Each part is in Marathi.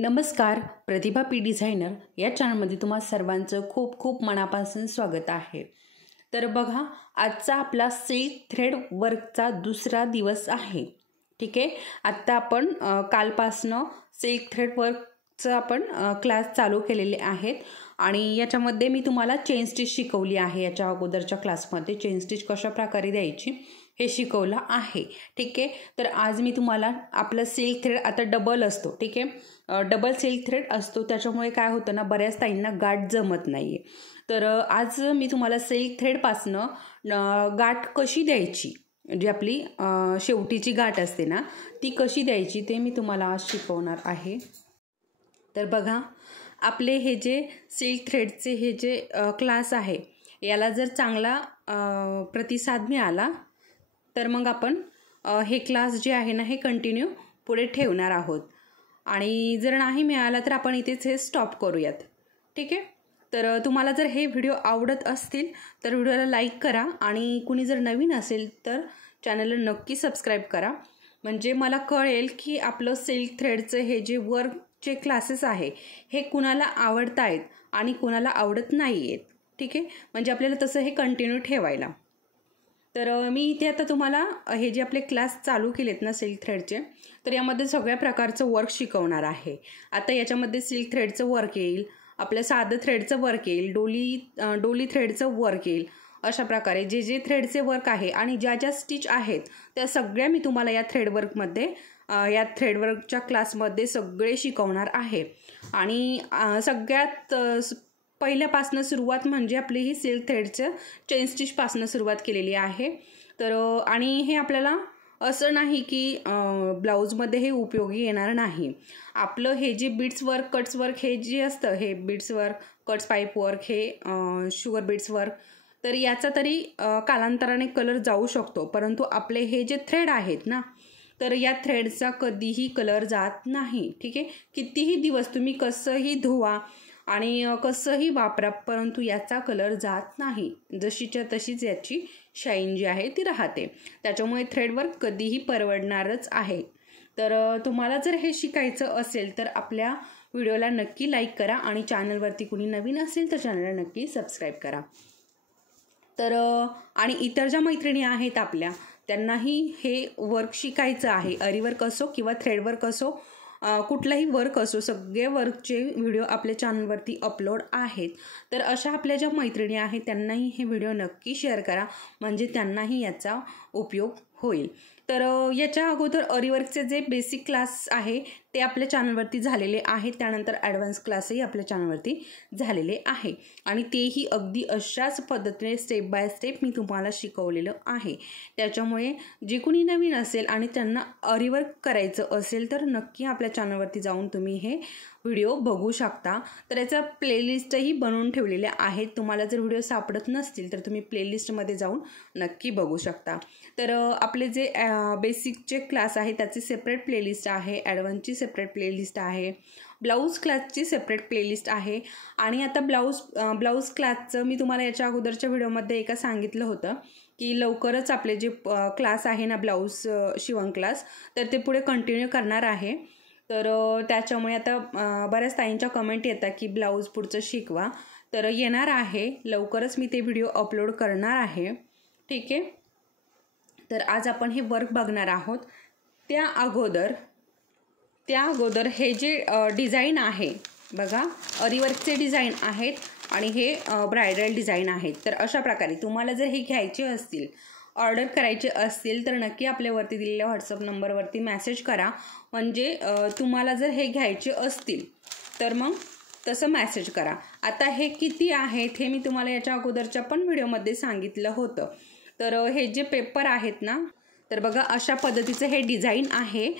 नमस्कार, प्रतिभा पी डिझायनर या चॅनलमध्ये तुम्हा सर्वांचं खूप खूप मनापासून स्वागत आहे। तर बघा, आजचा आपला सिल्क थ्रेड वर्कचा दुसरा दिवस आहे। ठीक आहे, आत्ता आपण कालपासनं सिल्क थ्रेड वर्कचं आपण क्लास चालू केलेले आहेत आणि याच्यामध्ये मी तुम्हाला चेन स्टिच शिकवली आहे। याच्या अगोदरच्या क्लासमध्ये चेन स्टिच कशा प्रकारे द्यायची हे शिकवलं आहे। ठीक आहे, तर आज मी तुम्हाला आपलं सिल्क थ्रेड आता डबल असतो। ठीक आहे, डबल सिल्क थ्रेड असतो, त्याच्यामुळे काय होतं ना, बऱ्याच ताईंना गाठ जमत नाही आहे। तर आज मी तुम्हाला सिल्क थ्रेडपासनं गाठ कशी द्यायची, जी आपली शेवटीची गाठ असते ना, ती कशी द्यायची ते मी तुम्हाला आज शिकवणार आहे। तर बघा, आपले हे जे सिल्क थ्रेडचे हे जे क्लास आहे, याला जर चांगला प्रतिसाद मिळाला तर मग आपण हे क्लास जे आहे ना, हे कंटिन्यू पुढे ठेवणार आहोत आणि जर नाही मिळाला तर आपण इथेच हे स्टॉप करूयात। ठीक आहे, तर तुम्हाला जर हे व्हिडिओ आवडत असतील तर व्हिडिओला लाईक करा आणि कुणी जर नवीन असेल तर चॅनलला नक्की सबस्क्राईब करा, म्हणजे मला कळेल की आपलं सिल्क थ्रेडचं हे जे वर्कचे क्लासेस आहे हे कुणाला आवडत आहेत आणि कुणाला आवडत नाही आहेत। ठीक आहे, म्हणजे आपल्याला तसं हे कंटिन्यू ठेवायला। तर मी इथे आता तुम्हाला हे जे आपले क्लास चालू केलेत ना सिल्क थ्रेडचे, तर यामध्ये सगळ्या प्रकारचं वर्क शिकवणार आहे। आता याच्यामध्ये सिल्क थ्रेडचं वर्क येईल, आपलं साधं थ्रेडचं वर्क येईल, डोली थ्रेडचं वर्क येईल। अशा प्रकारे जे जे थ्रेडचे वर्क आहे आणि ज्या ज्या स्टिच आहेत त्या सगळ्या मी तुम्हाला या थ्रेडवर्कमध्ये या थ्रेडवर्कच्या क्लासमध्ये सगळे शिकवणार आहे। आणि सगळ्यात पहिल्यापासनं सुरुवात म्हणजे आपली ही सिल्क थ्रेडचं चेन स्टिचपासनं सुरुवात केलेली आहे। तर आणि हे आपल्याला असं नाही की ब्लाऊजमध्ये हे उपयोगी येणार नाही। आपलं हे जे बीड्स वर्क, कट्स वर्क हे जे असतं, हे beads work, cuts pipe work, हे शुगर बीड्स वर्क, तर याचा तरी कालांतराने कलर जाऊ शकतो, परंतु आपले हे जे थ्रेड आहेत ना, तर या थ्रेडचा कधीही कलर जात नाही। ठीक आहे, कितीही दिवस तुम्ही कसंही धुवा आणि कसंही वापरा, परंतु याचा कलर जात नाही, जशीच्या तशीच याची शाईन जी आहे ती राहते। त्याच्यामुळे थ्रेडवर्क कधीही परवडणारच आहे। तर तुम्हाला जर हे शिकायचं असेल तर आपल्या व्हिडिओला नक्की लाईक करा आणि चॅनलवरती कुणी नवीन असेल तर चॅनलला नक्की सबस्क्राईब करा। तर आणि इतर ज्या मैत्रिणी आहेत आपल्या, त्यांनाही हे वर्क शिकायचं आहे। अरीवर्क असो किंवा थ्रेडवर्क असो, कुठलाही वर्क असो, सगळे वर्कचे व्हिडिओ आपल्या चॅनलवरती अपलोड आहेत। तर अशा आपल्या ज्या मैत्रिणी आहेत त्यांनाही हे व्हिडिओ नक्की शेअर करा, म्हणजे त्यांनाही याचा उपयोग होईल। तर याच्या अगोदर अरीवर्कचे जे बेसिक क्लास आहे ते आपल्या चॅनलवरती झालेले आहेत, त्यानंतर ॲडव्हान्स क्लासही आपल्या चॅनलवरती झालेले आहे आणि तेही अगदी अशाच पद्धतीने स्टेप बाय स्टेप मी तुम्हाला शिकवलेलं आहे। त्याच्यामुळे जे कोणी नवीन असेल आणि त्यांना अरीवर्क करायचं असेल तर नक्की आपल्या चॅनलवरती जाऊन तुम्ही हे व्हिडिओ बघू शकता। तर याचा प्लेलिस्टही बनवून ठेवलेल्या आहेत, तुम्हाला जर व्हिडिओ सापडत नसतील तर तुम्ही प्लेलिस्टमध्ये जाऊन नक्की बघू शकता। तर आपले जे बेसिकचे क्लास आहे त्याची सेपरेट प्लेलिस्ट आहे, ॲडव्हान्सची सेपरेट प्लेलिस्ट आहे, ब्लाऊज क्लासची सेपरेट प्लेलिस्ट आहे आणि आता ब्लाऊज क्लासचं मी तुम्हाला याच्या अगोदरच्या व्हिडिओमध्ये एका सांगितलं होतं की लवकरच आपले जे क्लास आहे ना, ब्लाऊज शिवण क्लास, तर ते पुढे कंटिन्यू करणार आहे। तर त्याच्यामुळे आता बऱ्याच ताईंच्या कमेंट येतात की ब्लाऊज पुढचं शिकवा, तर येणार आहे लवकरच, मी ते व्हिडिओ अपलोड करणार आहे। ठीक आहे, तर आज आपण हे वर्क बघणार आहोत। त्या अगोदर हे जे डिझाईन आहे बघा, अरीवर्कचे डिझाईन आहेत आणि हे ब्रायडल डिझाईन आहेत। तर अशा प्रकारे तुम्हाला जर हे घ्यायचे असतील, ऑर्डर करायचे असतील तर नक्की आपल्यावरती दिलेल्या व्हॉट्सअप नंबरवरती मेसेज करा, म्हणजे तुम्हाला जर हे घ्यायचे असतील तर मग तसं मेसेज करा। आता हे किती आहेत हे मी तुम्हाला याच्या अगोदरच्या पण व्हिडिओमध्ये सांगितलं होतं। तर हे जे पेपर आहेत ना, तर बघा अशा पद्धतीचं हे डिझाईन आहे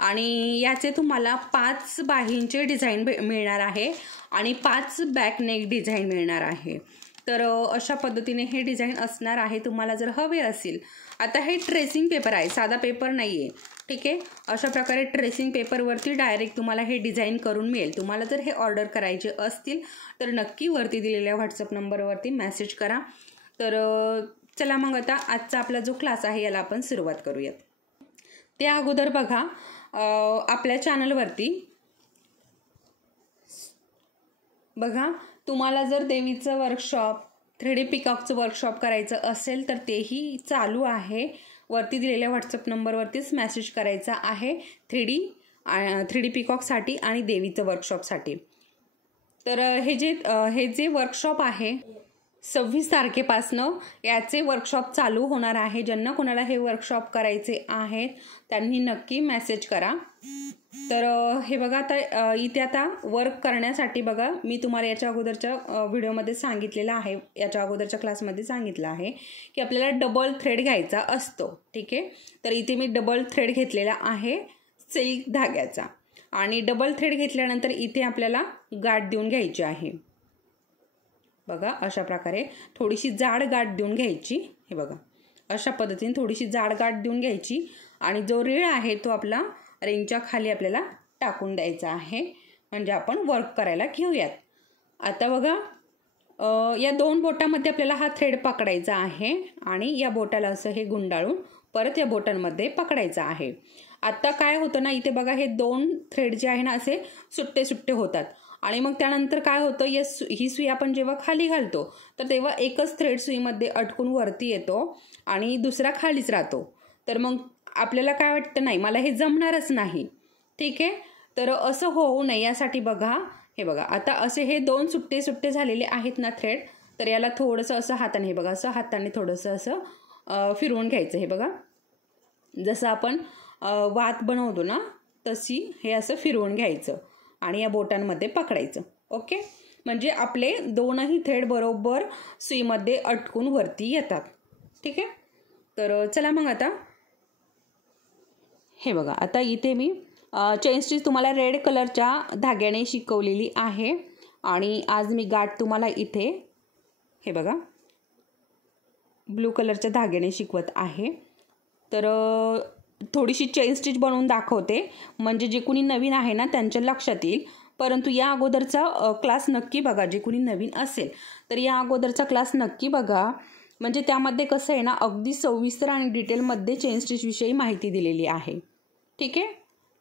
आणि याचे तुम्हाला 5 बाहींचे डिझाईन मिळणार आहे आणि 5 बॅक नेक डिझाईन मिळणार आहे। तर अशा पद्धतीने हे डिझाईन असणार आहे, तुम्हाला जर हवे असेल। आता हे ट्रेसिंग पेपर आहे, साधा पेपर नाही आहे। ठीक आहे, अशा प्रकारे ट्रेसिंग पेपरवरती डायरेक्ट तुम्हाला हे डिझाईन करून मिळेल। तुम्हाला जर हे ऑर्डर करायचे असतील तर नक्की वरती दिलेल्या व्हॉट्सअप नंबरवरती मेसेज करा। तर चला मग आता आजचा आपला जो क्लास आहे याला आपण सुरुवात करूयात। त्या अगोदर बघा, आपल्या चॅनलवरती बघा, तुम्हाला जर देवीचं वर्कशॉप 3D पिकॉकचं वर्कशॉप करायचं असेल तर तेही चालू आहे. वरती दिलेल्या व्हॉट्सअप नंबरवरतीच मेसेज करायचा आहे 3D पिकॉकसाठी आणि देवीचं वर्कशॉपसाठी. तर हे जे वर्कशॉप आहे 26 तारखेपासनं याचे वर्कशॉप चालू होणार आहे. ज्यांना कोणाला हे वर्कशॉप करायचे आहेत त्यांनी नक्की मेसेज करा. तर हे बघा, आता इथे आता वर्क करण्यासाठी बघा, मी तुम्हाला याच्या अगोदरच्या व्हिडिओमध्ये सांगितलेलं आहे, याच्या अगोदरच्या क्लासमध्ये सांगितलं आहे की आपल्याला डबल थ्रेड घ्यायचा असतो. ठीक आहे, तर इथे मी डबल थ्रेड घेतलेला आहे सिल्क धाग्याचा. आणि डबल थ्रेड घेतल्यानंतर इथे आपल्याला गाठ देऊन घ्यायची आहे. बघा, अशा प्रकारे थोडीशी जाड गाठ देऊन घ्यायची. हे बघा, अशा पद्धतीने थोडीशी जाड गाठ देऊन घ्यायची आणि जो रीळ आहे तो आपला रिंगच्या खाली आपल्याला टाकून द्यायचा आहे, म्हणजे आपण वर्क करायला घेऊयात. आता बघा, या 2 बोटामध्ये आपल्याला हा थ्रेड पकडायचा आहे आणि या बोटाला असं हे गुंडाळून परत या बोटांमध्ये पकडायचा आहे. आता काय होतं ना, इथे बघा, हे 2 थ्रेड जे आहे ना असे सुट्टे सुट्टे होतात आणि मग त्यानंतर काय होतं, ही सुई आपण जेव्हा खाली घालतो तर तेव्हा एकच थ्रेड सुईमध्ये अटकून वरती येतो आणि दुसरा खालीच राहतो. तर मग आपल्याला काय वाटतं, नाही मला हे जमणारच नाही. ठीक आहे, तर असं होऊ नये यासाठी बघा, हे बघा, आता असे हे 2 सुट्टे सुट्टे झालेले आहेत ना थ्रेड, तर याला थोडंसं असं हाताने, हे बघा, असं हाताने थोडंसं असं फिरवून घ्यायचं. हे बघा, जसं आपण वात बनवतो ना तशी हे असं फिरवून घ्यायचं आणि या बोटांमध्ये पकडायचं. ओके, म्हणजे आपले 2ही थ्रेड बरोबर सुईमध्ये अटकून वरती येतात. ठीक आहे, तर चला मग आता हे बघा, आता इथे मी चेन स्टिच तुम्हाला रेड कलरच्या धाग्याने शिकवलेली आहे आणि आज मी गाठ तुम्हाला इथे हे बघा ब्लू कलरच्या धाग्याने शिकवत आहे. तर थोडीशी चेन स्टिच बनवून दाखवते, म्हणजे जे कुणी नवीन आहे ना त्यांच्या लक्षात येईल. परंतु या अगोदरचा क्लास नक्की बघा, जे कुणी नवीन असेल तर या अगोदरचा क्लास नक्की बघा, म्हणजे त्यामध्ये कसं आहे ना अगदी सविस्तर आणि डिटेलमध्ये चेन स्टिचविषयी माहिती दिलेली आहे. ठीक आहे,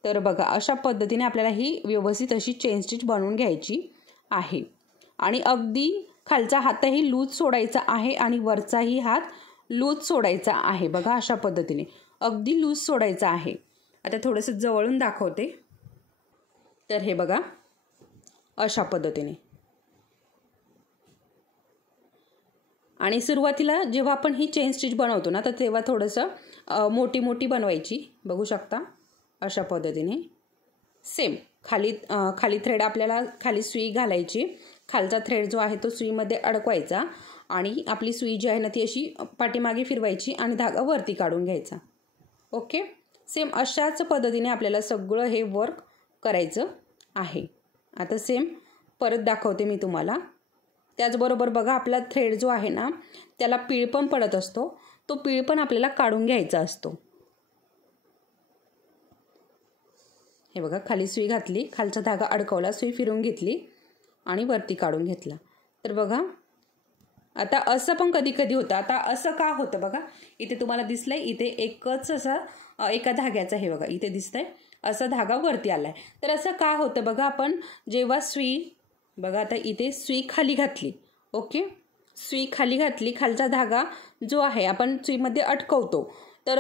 तर बघा, अशा पद्धतीने आपल्याला ही व्यवस्थित अशी चेन स्टिच बनवून घ्यायची आहे आणि अगदी खालचा हातही लूज सोडायचा आहे आणि वरचाही हात लूज सोडायचा आहे. बघा, अशा पद्धतीने अगदी लूज सोडायचा आहे. आता थोडंसं जवळून दाखवते. तर हे बघा, अशा पद्धतीने. आणि सुरुवातीला जेव्हा आपण ही चेन स्टिच बनवतो ना तर तेव्हा थोडंसं मोठी मोठी बनवायची. बघू शकता, अशा पद्धतीने सेम खाली थ्रेड आपल्याला खाली सुई घालायची, खालचा थ्रेड जो आहे तो सुईमध्ये अडकवायचा आणि आपली सुई जी आहे ना ती अशी पाठीमागे फिरवायची आणि धागा वरती काढून घ्यायचा. ओके, सेम अशाच पद्धतीने आपल्याला सगळं हे वर्क करायचं आहे. आता सेम परत दाखवते मी तुम्हाला. त्याचबरोबर बघा, आपला थ्रेड जो आहे ना त्याला पीळ पण पडत असतो, तो पीळ पण आपल्याला काढून घ्यायचा असतो. हे बघा, खाली सुई घातली, खालचा धागा अडकवला, सुई फिरवून घेतली आणि वरती काढून घेतला. तर बघा, आता असं पण कधी कधी होतं. आता असं का होतं बघा, इथे तुम्हाला दिसलंय, इथे एकच असा एका धाग्याचा, हे बघा इथे दिसतंय असा धागा वरती आलाय. तर असं का होतं बघा, आपण जेव्हा सुई बघा, आता इथे सुई खाली घातली. ओके, सुई खाली घातली, खालचा धागा जो आहे आपण सुईमध्ये अटकवतो तर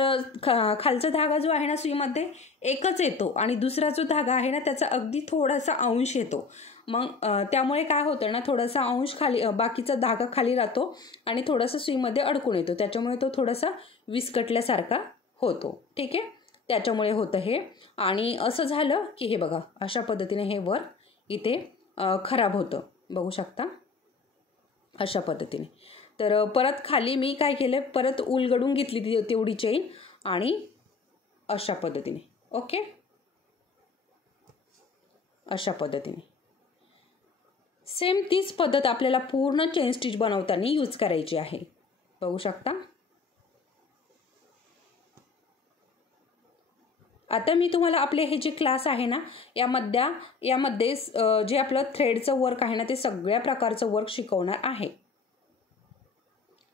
खालचा धागा जो आहे ना सुईमध्ये एकच येतो आणि दुसरा जो धागा आहे ना त्याचा अगदी थोडासा अंश येतो. मग त्यामुळे काय होतं ना, थोडासा अंश खाली, बाकीचा धागा खाली राहतो आणि थोडासा सुईमध्ये अडकून येतो, त्याच्यामुळे तो थोडासा विस्कटल्यासारखा होतो. ठीक आहे, त्याच्यामुळे होतं हे. आणि असं झालं की हे बघा, अशा पद्धतीने हे वर इथे खराब होतं. बघू शकता, अशा पद्धतीने. तर परत खाली मी काय केलं, परत उलगडून घेतली तेवढी चेन आणि अशा पद्धतीने. ओके, अशा पद्धतीने सेम तीच पद्धत आपल्याला पूर्ण चेन स्टिच बनवताना यूज करायची आहे. बघू शकता. आता मी तुम्हाला आपले हे जे क्लास आहे ना यामध्ये जे आपलं थ्रेडचं वर्क आहे ना ते सगळ्या प्रकारचं वर्क शिकवणार आहे.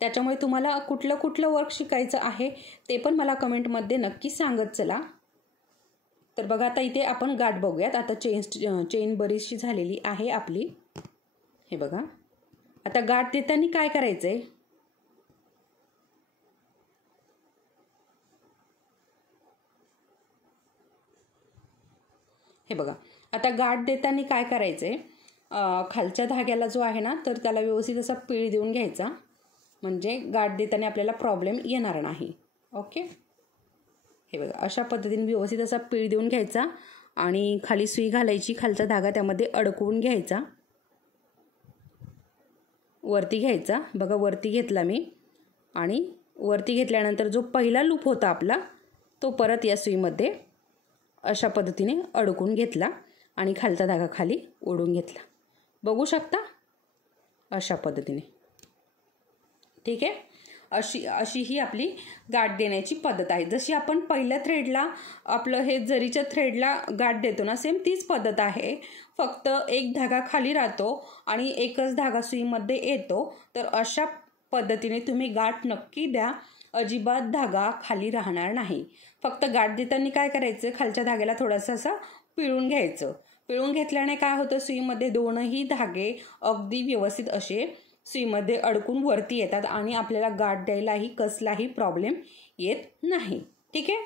त्याच्यामुळे तुम्हाला कुठलं वर्क शिकायचं आहे ते पण मला कमेंटमध्ये नक्की सांगत चला. तर बघा, आता इथे आपण गाठ बघूयात. आता चेन बरीचशी झालेली आहे आपली. हे बघा, आता गाठ देताना काय करायचं आहे, हे बघा, आता गाठ देताना काय करायचं आहे, खालच्या धाग्याला जो आहे ना तर त्याला व्यवस्थित असा पीळ देऊन घ्यायचा, म्हणजे गाठ देताना आपल्याला प्रॉब्लेम येणार नाही. ओके, हे बघा, अशा पद्धतीने व्यवस्थित असा पीळ देऊन घ्यायचा आणि खाली सुई घालायची, खालचा धागा त्यामध्ये अडकवून घ्यायचा, वरती घ्यायचा. बघा, वरती घेतला मी आणि वरती घेतल्यानंतर जो पहिला लूप होता आपला तो परत या सुईमध्ये अशा पद्धतीने अडकून घेतला आणि खालचा धागा खाली ओढून घेतला. बघू शकता, अशा पद्धतीने. ठीक आहे, अशी ही आपली गाठ देण्याची पद्धत आहे. जशी आपण पहिल्या थ्रेडला आपलं हे जरीच्या थ्रेडला गाठ देतो ना, सेम तीच पद्धत आहे. फक्त एक धागा खाली राहतो आणि एकच धागा सुईमध्ये येतो. तर अशा पद्धतीने तुम्ही गाठ नक्की द्या, अजिबात धागा खाली राहणार नाही. फक्त गाठ देताना काय करायचं, खालच्या धाग्याला थोडंसं असं पिळून घ्यायचं. पिळून घेतल्याने काय होतं, सुईमध्ये दोनही धागे अगदी व्यवस्थित असे सुईमध्ये अडकून वरती येतात आणि आपल्याला गाठ द्यायलाही कसलाही प्रॉब्लेम येत नाही. ठीक आहे,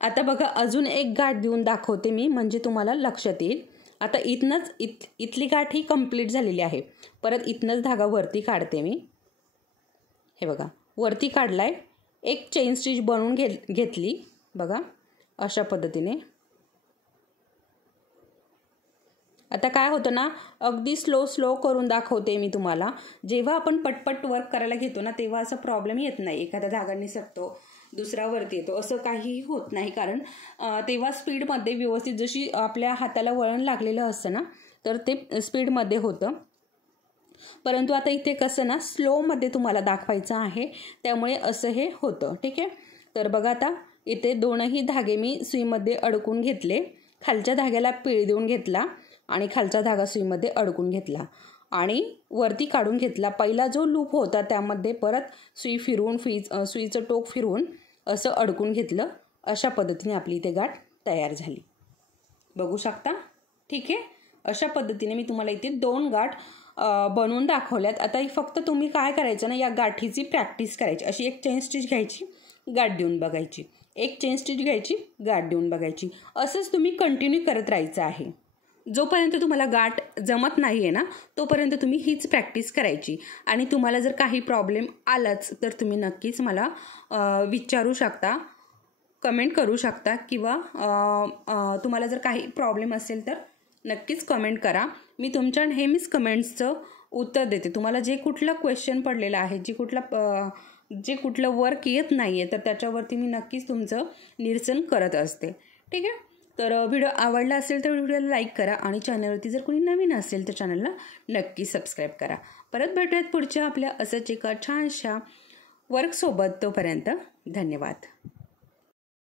आता बघा, अजून एक गाठ देऊन दाखवते मी, म्हणजे तुम्हाला लक्षात येईल. आता इथली गाठ ही कंप्लीट झालेली आहे. परत इथनंच धागा वरती काढते मी. हे बघा, वरती काढलाय, एक चेन स्टिच बनवून घेतली. बघा, अशा पद्धतीने. आता काय होतं ना, अगदी स्लो करून दाखवते मी तुम्हाला. जेव्हा आपण पटपट वर्क करायला घेतो ना, तेव्हा असं प्रॉब्लेम येत नाही. एखादा धागा निसटतो, दुसरा वरती येतो, असं काहीही होत नाही. कारण तेव्हा स्पीडमध्ये व्यवस्थित जशी आपल्या हाताला वळण लागलेलं असतं ना, तर ते स्पीडमध्ये होतं. परंतु आता इथे कसं ना, स्लोमध्ये तुम्हाला दाखवायचं आहे, त्यामुळे असं हे होतं. ठीक आहे, तर बघा, आता इथे दोनही धागे मी सुईमध्ये अडकून घेतले, खालच्या धाग्याला पीळ देऊन घेतला आणि खालचा धागा सुईमध्ये अडकून घेतला आणि वरती काढून घेतला. पहिला जो लूप होता त्यामध्ये परत सुई फिरवून सुईचं टोक फिरवून असं अडकून घेतलं. अशा पद्धतीने आपली इथे गाठ तयार झाली. बघू शकता. ठीक आहे, अशा पद्धतीने मी तुम्हाला इथे 2 गाठ बनवून दाखवल्यात. आता फक्त तुम्ही काय करायचं ना, या गाठीची प्रॅक्टिस करायची. अशी एक चेन स्टिच घ्यायची, गाठ देऊन बघायची, एक चेन स्टिच घ्यायची, गाठ देऊन बघायची. असंच तुम्ही कंटिन्यू करत राहायचं आहे. जोपर्यंत तुम्हाला गाठ जमत नाही आहे ना, तोपर्यंत तुम्ही हीच प्रॅक्टिस करायची. आणि तुम्हाला जर काही प्रॉब्लेम आलाच तर तुम्ही नक्कीच मला विचारू शकता, कमेंट करू शकता, किंवा तुम्हाला जर काही प्रॉब्लेम असेल तर नक्कीच कमेंट करा. मी तुमच्या नेहमीच कमेंट्सचं उत्तर देते. तुम्हाला जे कुठलं क्वेश्चन पडलेलं आहे, जे कुठलं वर्क येत नाही आहे, तर त्याच्यावरती मी नक्कीच तुमचं निरसन करत असते. ठीक आहे, तर व्हिडिओ आवडला असेल तर व्हिडिओला लाईक करा आणि चॅनलवरती जर कोणी नवीन असेल तर चॅनलला नक्की सबस्क्राईब करा. परत भेटूयात पुढच्या आपल्या असंच एका छानशा वर्कसोबत. तोपर्यंत धन्यवाद.